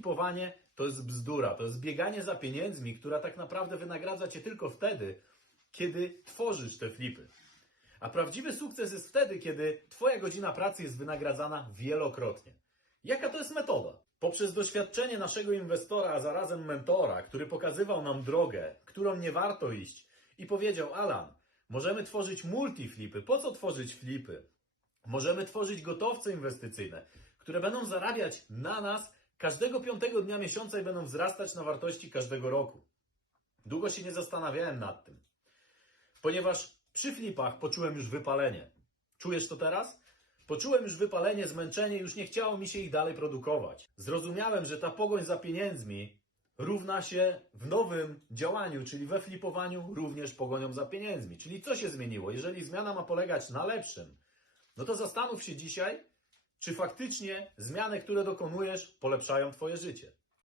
flipowanie to jest bzdura, to jest bieganie za pieniędzmi, która tak naprawdę wynagradza cię tylko wtedy, kiedy tworzysz te flipy. A prawdziwy sukces jest wtedy, kiedy Twoja godzina pracy jest wynagradzana wielokrotnie. Jaka to jest metoda? Poprzez doświadczenie naszego inwestora, a zarazem mentora, który pokazywał nam drogę, którą nie warto iść i powiedział: Alan, możemy tworzyć multiflipy. Po co tworzyć flipy? Możemy tworzyć gotowce inwestycyjne, które będą zarabiać na nas każdego piątego dnia miesiąca i będą wzrastać na wartości każdego roku. Długo się nie zastanawiałem nad tym, ponieważ przy flipach poczułem już wypalenie. Czujesz to teraz? Poczułem już wypalenie, zmęczenie, już nie chciało mi się ich dalej produkować. Zrozumiałem, że ta pogoń za pieniędzmi równa się w nowym działaniu, czyli we flipowaniu, również pogonią za pieniędzmi. Czyli co się zmieniło? Jeżeli zmiana ma polegać na lepszym, no to zastanów się dzisiaj, czy faktycznie zmiany, które dokonujesz, polepszają Twoje życie.